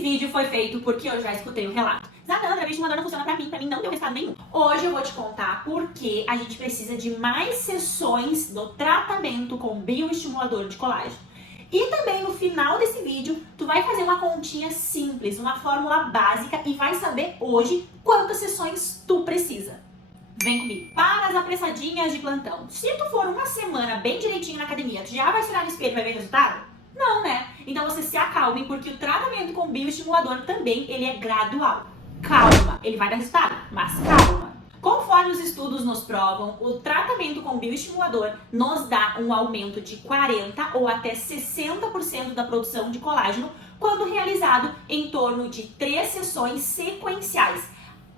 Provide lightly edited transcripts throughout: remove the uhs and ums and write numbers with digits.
vídeo foi feito porque eu já escutei o relato. Zanandra, a bioestimulador não funciona pra mim não deu resultado nenhum. Hoje eu vou te contar por que a gente precisa de mais sessões do tratamento com bioestimulador de colágeno. E também no final desse vídeo, tu vai fazer uma continha simples, uma fórmula básica e vai saber hoje quantas sessões tu precisa. Vem comigo. Para as apressadinhas de plantão, se tu for uma semana bem direitinho na academia, tu já vai se olhar no espelho e vai ver resultado? Não, né? Então você se acalme, porque o tratamento com bioestimulador também ele é gradual. Calma, ele vai dar resultado, mas calma. Conforme os estudos nos provam, o tratamento com bioestimulador nos dá um aumento de 40% ou até 60% da produção de colágeno quando realizado em torno de 3 sessões sequenciais.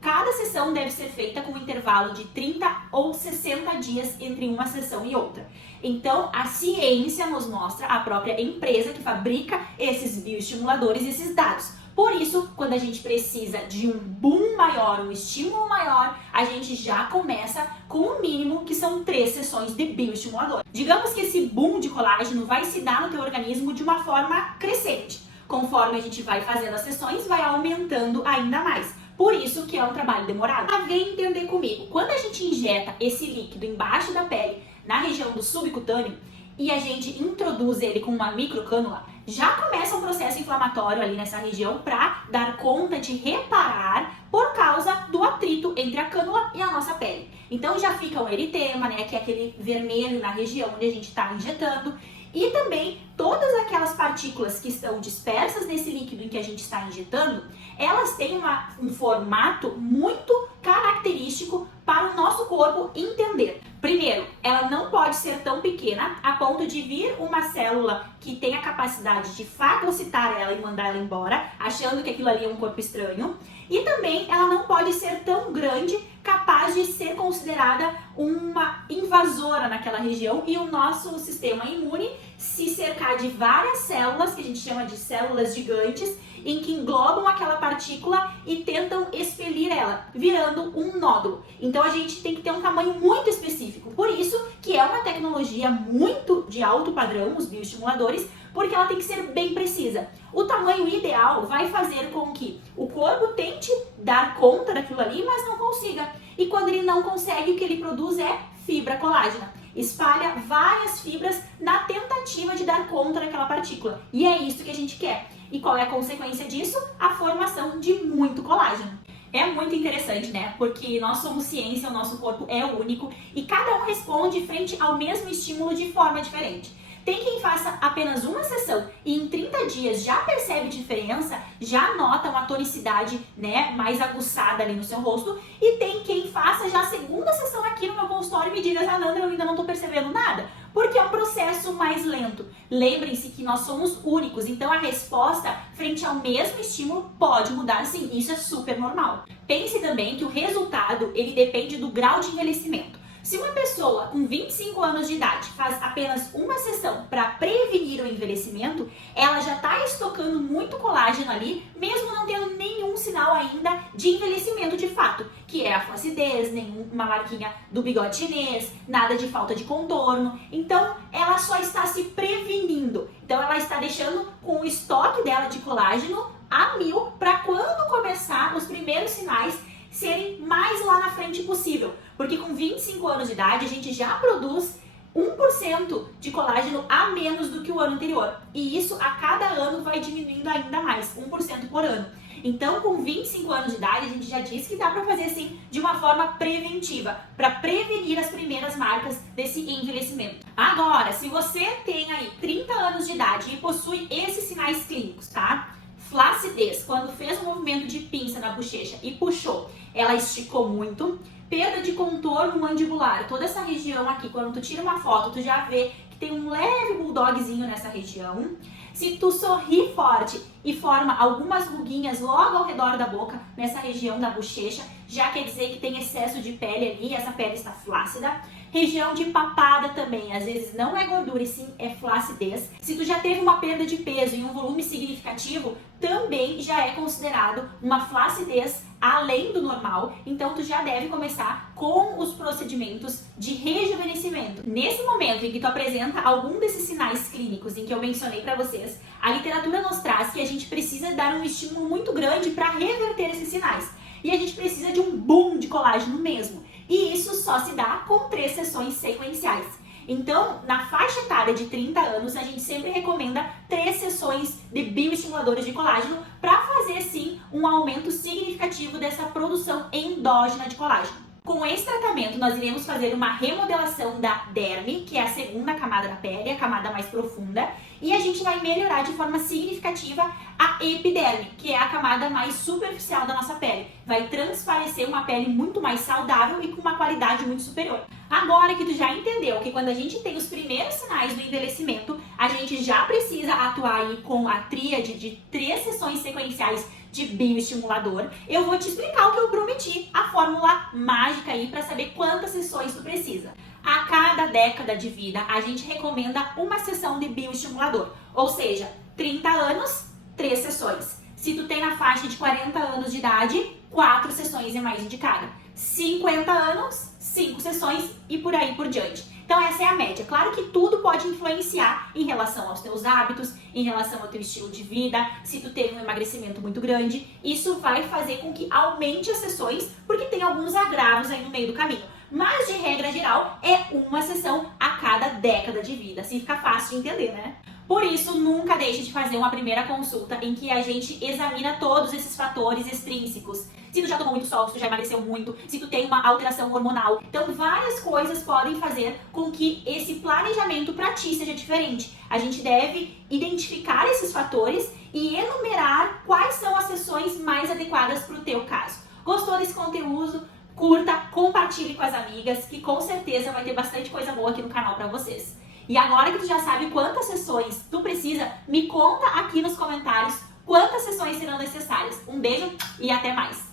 Cada sessão deve ser feita com um intervalo de 30 ou 60 dias entre uma sessão e outra. Então, a ciência nos mostra, a própria empresa que fabrica esses bioestimuladores, esses dados. Por isso, quando a gente precisa de um boom maior, um estímulo maior, a gente já começa com o mínimo, que são 3 sessões de bioestimulador. Digamos que esse boom de colágeno vai se dar no teu organismo de uma forma crescente. Conforme a gente vai fazendo as sessões, vai aumentando ainda mais. Por isso que é um trabalho demorado. Vem entender comigo, quando a gente injeta esse líquido embaixo da pele, na região do subcutâneo, e a gente introduz ele com uma microcânula, já começa um processo inflamatório ali nessa região para dar conta de reparar por causa do atrito entre a cânula e a nossa pele. Então já fica um eritema, né, que é aquele vermelho na região onde a gente está injetando. E também todas aquelas partículas que estão dispersas nesse líquido em que a gente está injetando, elas têm um formato muito característico para o nosso corpo entender. Primeiro, ela não pode ser tão pequena a ponto de vir uma célula que tem a capacidade de fagocitar ela e mandar ela embora, achando que aquilo ali é um corpo estranho. E também ela não pode ser tão grande, capaz de ser considerada uma invasora naquela região e o nosso sistema imune se cercar de várias células, que a gente chama de células gigantes, em que englobam aquela partícula e tentam expelir ela, virando um nódulo. Então a gente tem que ter um tamanho muito específico. Por isso que é uma tecnologia muito de alto padrão, os bioestimuladores, porque ela tem que ser bem precisa. O tamanho ideal vai fazer com que o corpo tente dar conta daquilo ali, mas não consiga. E quando ele não consegue, o que ele produz é fibra colágena. Espalha várias fibras na tentativa de dar conta daquela partícula. E é isso que a gente quer. E qual é a consequência disso? A formação de muito colágeno. É muito interessante, né? Porque nós somos ciência, o nosso corpo é único e cada um responde frente ao mesmo estímulo de forma diferente. Tem quem faça apenas uma sessão e em 30 dias já percebe diferença, já nota uma tonicidade, né, mais aguçada ali no seu rosto. E tem quem faça já a segunda sessão aqui no meu consultório e me diga, Zanandra, eu ainda não tô percebendo nada. Porque é um processo mais lento. Lembrem-se que nós somos únicos, então a resposta frente ao mesmo estímulo pode mudar sim, isso é super normal. Pense também que o resultado, ele depende do grau de envelhecimento. Se uma pessoa com 25 anos de idade faz apenas uma sessão para prevenir o envelhecimento, ela já está estocando muito colágeno ali, mesmo não tendo nenhum sinal ainda de envelhecimento de fato, que é a flacidez, nenhuma marquinha do bigode chinês, nada de falta de contorno. Então, ela só está se prevenindo. Então, ela está deixando com o estoque dela de colágeno a 1000 para quando começar os primeiros sinais serem mais lá na frente possível. Porque com 25 anos de idade a gente já produz 1% de colágeno a menos do que o ano anterior. E isso a cada ano vai diminuindo ainda mais, 1% por ano. Então, com 25 anos de idade, a gente já disse que dá para fazer assim de uma forma preventiva, para prevenir as primeiras marcas desse envelhecimento. Agora, se você tem aí 30 anos de idade e possui esses sinais clínicos, tá? Flacidez, quando fez um movimento de pinça na bochecha e puxou, ela esticou muito. Perda de contorno mandibular, toda essa região aqui, quando tu tira uma foto, tu já vê que tem um leve bulldogzinho nessa região. Se tu sorri forte e forma algumas ruguinhas logo ao redor da boca, nessa região da bochecha, já quer dizer que tem excesso de pele ali, essa pele está flácida. Região de papada também, às vezes não é gordura e sim é flacidez. Se tu já teve uma perda de peso em um volume significativo, também já é considerado uma flacidez além do normal, então tu já deve começar com os procedimentos de rejuvenescimento. Nesse momento em que tu apresenta algum desses sinais clínicos em que eu mencionei para vocês, a literatura nos traz que a gente precisa dar um estímulo muito grande para reverter esses sinais. E a gente precisa de um boom de colágeno mesmo. E isso só se dá com 3 sessões sequenciais. Então, na faixa etária de 30 anos, a gente sempre recomenda 3 sessões de bioestimuladores de colágeno para fazer, sim, um aumento significativo dessa produção endógena de colágeno. Com esse tratamento, nós iremos fazer uma remodelação da derme, que é a segunda camada da pele, a camada mais profunda, e a gente vai melhorar de forma significativa a epiderme, que é a camada mais superficial da nossa pele. Vai transparecer uma pele muito mais saudável e com uma qualidade muito superior. Agora que tu já entendeu que quando a gente tem os primeiros sinais do envelhecimento, a gente já precisa atuar aí com a tríade de 3 sessões sequenciais de bioestimulador, eu vou te explicar o que eu prometi, a fórmula mágica aí para saber quantas sessões tu precisa. A cada década de vida, a gente recomenda uma sessão de bioestimulador, ou seja, 30 anos, 3 sessões. Se tu tem na faixa de 40 anos de idade, 4 sessões é mais indicada. 50 anos, 5 sessões e por aí por diante. Então essa é a média. Claro que tudo pode influenciar em relação aos teus hábitos, em relação ao teu estilo de vida, se tu teve um emagrecimento muito grande, isso vai fazer com que aumente as sessões, porque tem alguns agravos aí no meio do caminho. Mas de regra geral, é uma sessão a cada década de vida, assim fica fácil de entender, né? Por isso, nunca deixe de fazer uma primeira consulta em que a gente examina todos esses fatores extrínsecos. Se tu já tomou muito sol, se tu já emagreceu muito, se tu tem uma alteração hormonal. Então, várias coisas podem fazer com que esse planejamento para ti seja diferente. A gente deve identificar esses fatores e enumerar quais são as sessões mais adequadas para o teu caso. Gostou desse conteúdo? Curta, compartilhe com as amigas, que com certeza vai ter bastante coisa boa aqui no canal para vocês. E agora que tu já sabe quantas sessões tu precisa, me conta aqui nos comentários quantas sessões serão necessárias. Um beijo e até mais!